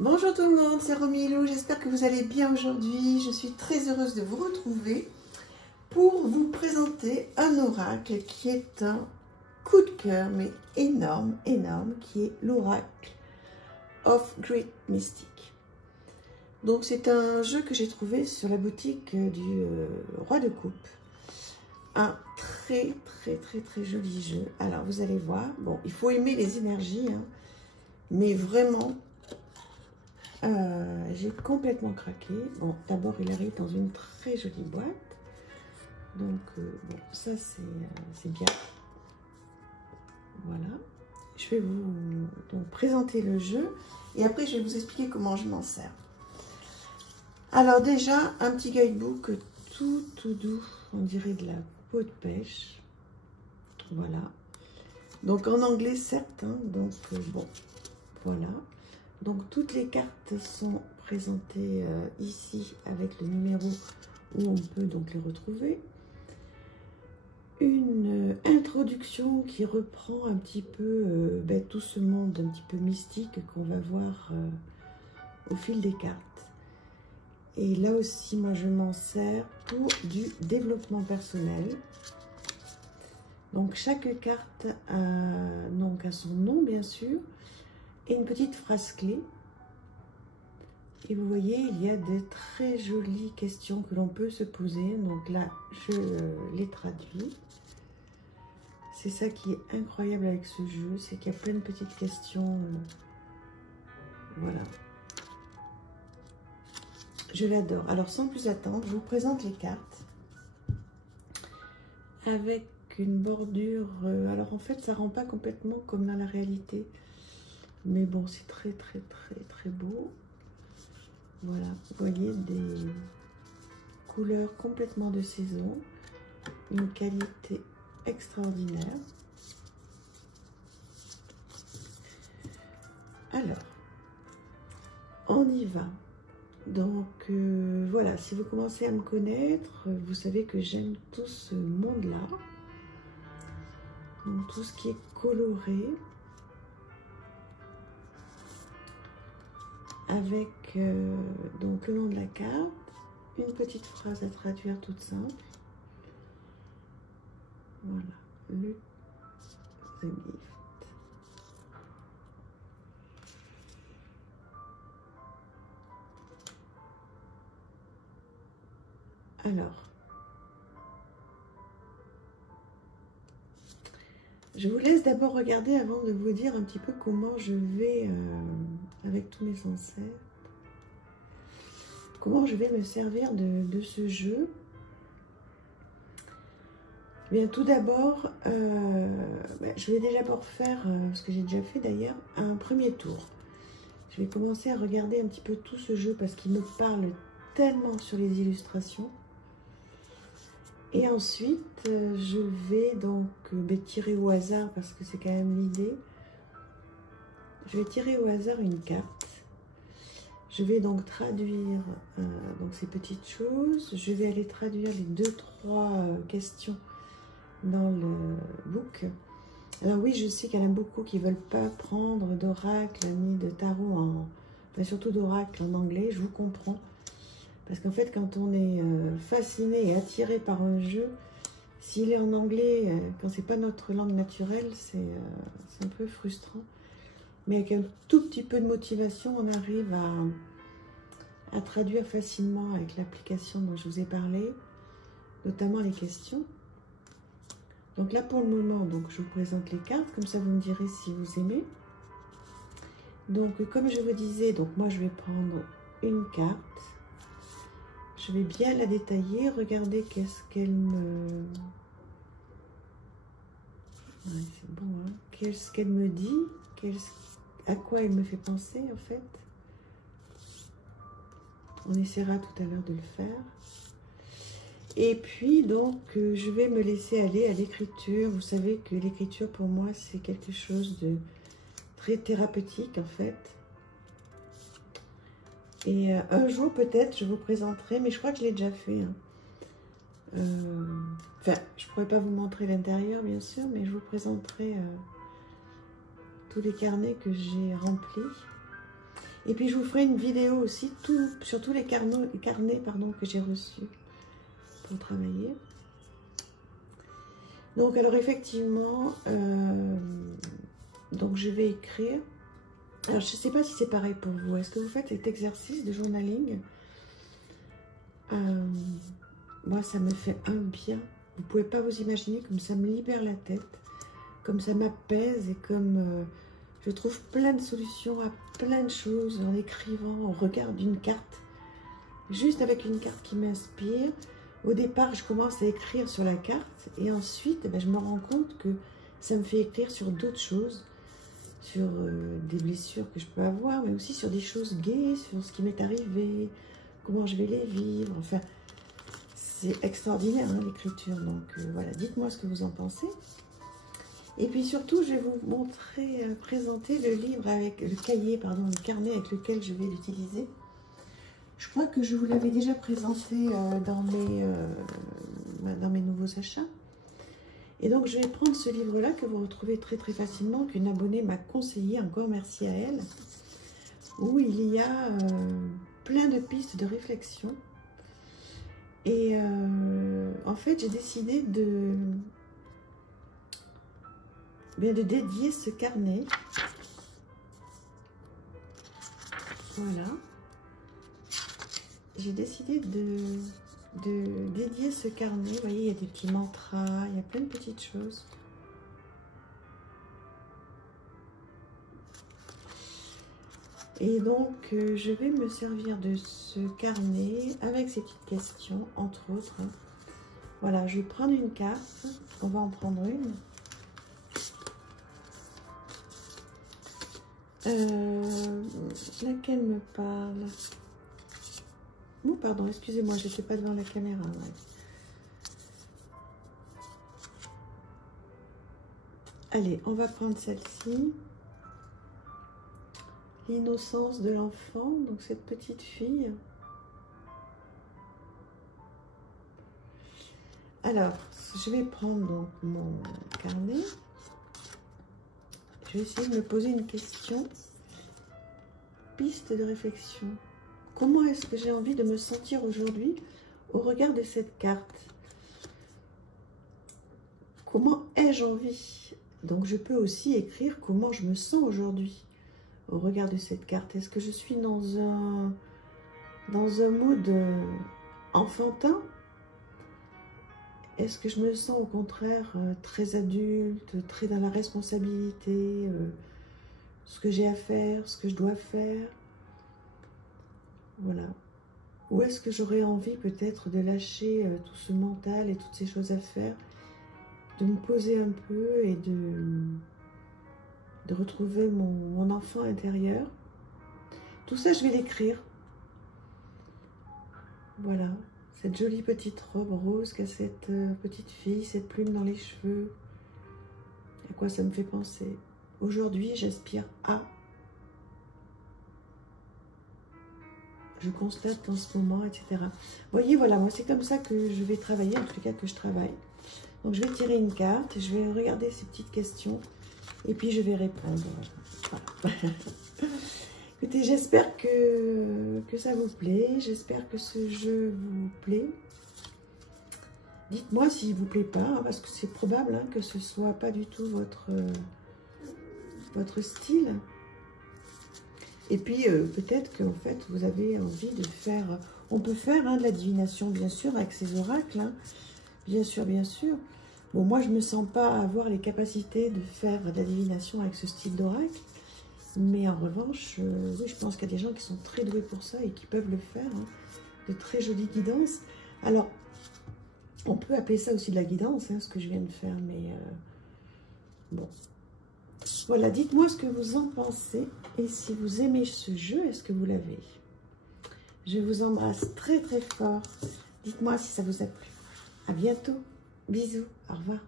Bonjour tout le monde, c'est Romilou, j'espère que vous allez bien aujourd'hui. Je suis très heureuse de vous retrouver pour vous présenter un oracle qui est un coup de cœur, mais énorme, qui est l'oracle of Great Mystic. Donc c'est un jeu que j'ai trouvé sur la boutique du Roi de Coupe. Un très joli jeu. Alors vous allez voir, bon, il faut aimer les énergies, hein, mais vraiment... j'ai complètement craqué. Bon, d'abord, il arrive dans une très jolie boîte. Donc, bon, ça, c'est bien. Voilà. Je vais vous donc présenter le jeu. Et après, je vais vous expliquer comment je m'en sers. Alors, déjà, un petit guidebook tout doux. On dirait de la peau de pêche. Voilà. Donc, en anglais, certes. Hein, donc, bon, voilà. Donc, toutes les cartes sont présentées ici avec le numéro où on peut donc les retrouver. Une introduction qui reprend un petit peu tout ce monde un petit peu mystique qu'on va voir au fil des cartes. Et là aussi, moi, je m'en sers pour du développement personnel. Donc, chaque carte a son nom, bien sûr. Et une petite phrase clé. Et vous voyez, il y a de très jolies questions que l'on peut se poser. Donc là, je les traduis. C'est ça qui est incroyable avec ce jeu, c'est qu'il y a plein de petites questions. Voilà. Je l'adore. Alors, sans plus attendre, je vous présente les cartes. Avec une bordure... alors, en fait, ça ne rend pas complètement comme dans la réalité. Mais bon, c'est très beau. Voilà, vous voyez des couleurs complètement de saison. Une qualité extraordinaire. Alors, on y va. Donc, voilà, si vous commencez à me connaître, vous savez que j'aime tout ce monde-là. Donc, tout ce qui est coloré. Avec donc le nom de la carte, une petite phrase à traduire toute simple. Voilà, The Gift. Alors, je vous laisse d'abord regarder avant de vous dire un petit peu comment je vais, avec tous mes ancêtres, comment je vais me servir de ce jeu. Bien, tout d'abord, je vais déjà faire, ce que j'ai déjà fait d'ailleurs, un premier tour. Je vais commencer à regarder un petit peu tout ce jeu parce qu'il me parle tellement sur les illustrations. Et ensuite, je vais donc tirer au hasard parce que c'est quand même l'idée. Je vais tirer au hasard une carte. Je vais donc traduire donc ces petites choses. Je vais aller traduire les 2-3 questions dans le book. Alors oui, je sais qu'il y en a beaucoup qui ne veulent pas prendre d'oracle ni de tarot, enfin surtout d'oracle en anglais, je vous comprends. Parce qu'en fait, quand on est fasciné et attiré par un jeu, s'il est en anglais, quand c'est pas notre langue naturelle, c'est un peu frustrant. Mais avec un tout petit peu de motivation, on arrive à traduire facilement avec l'application dont je vous ai parlé, notamment les questions. Donc là, pour le moment, donc, je vous présente les cartes, comme ça vous me direz si vous aimez. Donc, comme je vous disais, donc moi, je vais prendre une carte. Je vais bien la détailler, regardez qu'est-ce qu'elle me... Ouais, c'est bon, hein. Qu'est-ce qu'elle me dit, à quoi elle me fait penser, en fait. On essaiera tout à l'heure de le faire. Et puis, donc, je vais me laisser aller à l'écriture. Vous savez que l'écriture, pour moi, c'est quelque chose de très thérapeutique, en fait. Et un jour, peut-être, je vous présenterai, mais je crois que je l'ai déjà fait. Hein. Enfin, je ne pourrais pas vous montrer l'intérieur, bien sûr, mais je vous présenterai tous les carnets que j'ai remplis. Et puis je vous ferai une vidéo aussi sur tous les carnets pardon, que j'ai reçus pour travailler. Donc alors effectivement, donc je vais écrire. Alors je ne sais pas si c'est pareil pour vous. Est-ce que vous faites cet exercice de journaling? Moi ça me fait un bien. Vous ne pouvez pas vous imaginer comme ça me libère la tête, comme ça m'apaise et comme je trouve plein de solutions à plein de choses en écrivant, au regard d'une carte. Juste avec une carte qui m'inspire. Au départ, je commence à écrire sur la carte et ensuite, je me rends compte que ça me fait écrire sur d'autres choses, sur des blessures que je peux avoir, mais aussi sur des choses gaies, sur ce qui m'est arrivé, comment je vais les vivre. Enfin, c'est extraordinaire hein, l'écriture. Donc voilà, dites-moi ce que vous en pensez. Et puis surtout, je vais vous montrer, présenter le livre avec le cahier, pardon, le carnet avec lequel je vais l'utiliser. Je crois que je vous l'avais déjà présenté dans mes nouveaux achats. Et donc, je vais prendre ce livre-là que vous retrouvez très très facilement, qu'une abonnée m'a conseillé, encore merci à elle, où il y a plein de pistes de réflexion. Et en fait, j'ai décidé de dédier ce carnet. Voilà. J'ai décidé de dédier ce carnet. Vous voyez, il y a des petits mantras, il y a plein de petites choses. Et donc, je vais me servir de ce carnet avec ces petites questions, entre autres. Voilà, je vais prendre une carte. On va en prendre une. Laquelle me parle? Oh, pardon, excusez-moi, je n'étais pas devant la caméra. Ouais. Allez, on va prendre celle-ci. L'innocence de l'enfant, donc cette petite fille. Alors, je vais prendre donc mon carnet. Je vais essayer de me poser une question. Piste de réflexion. Comment est-ce que j'ai envie de me sentir aujourd'hui au regard de cette carte? Comment ai-je envie? Donc, je peux aussi écrire comment je me sens aujourd'hui au regard de cette carte. Est-ce que je suis dans un mood enfantin? Est-ce que je me sens au contraire très adulte, très dans la responsabilité, ce que j'ai à faire, ce que je dois faire? Voilà. Ou est-ce que j'aurais envie peut-être de lâcher tout ce mental et toutes ces choses à faire, de me poser un peu et de retrouver mon enfant intérieur? Tout ça, je vais l'écrire. Voilà. Cette jolie petite robe rose qu'a cette petite fille, cette plume dans les cheveux. À quoi ça me fait penser? Aujourd'hui, j'aspire à... Je constate en ce moment, etc. Vous voyez, voilà, moi c'est comme ça que je vais travailler, en tout cas que je travaille. Donc je vais tirer une carte, je vais regarder ces petites questions et puis je vais répondre. Voilà. Écoutez, j'espère que ça vous plaît, j'espère que ce jeu vous plaît. Dites-moi s'il ne vous plaît pas, hein, parce que c'est probable hein, que ce ne soit pas du tout votre style. Et puis, peut-être qu'en fait, vous avez envie de faire... On peut faire hein, de la divination, bien sûr, avec ces oracles. Hein. Bien sûr, bien sûr. Bon, moi, je ne me sens pas avoir les capacités de faire de la divination avec ce style d'oracle. Mais en revanche, oui, je pense qu'il y a des gens qui sont très doués pour ça et qui peuvent le faire. Hein. De très jolies guidances. Alors, on peut appeler ça aussi de la guidance, hein, ce que je viens de faire. Mais bon... Voilà, dites-moi ce que vous en pensez et si vous aimez ce jeu, est-ce que vous l'avez? Je vous embrasse très très fort. Dites-moi si ça vous a plu. À bientôt. Bisous. Au revoir.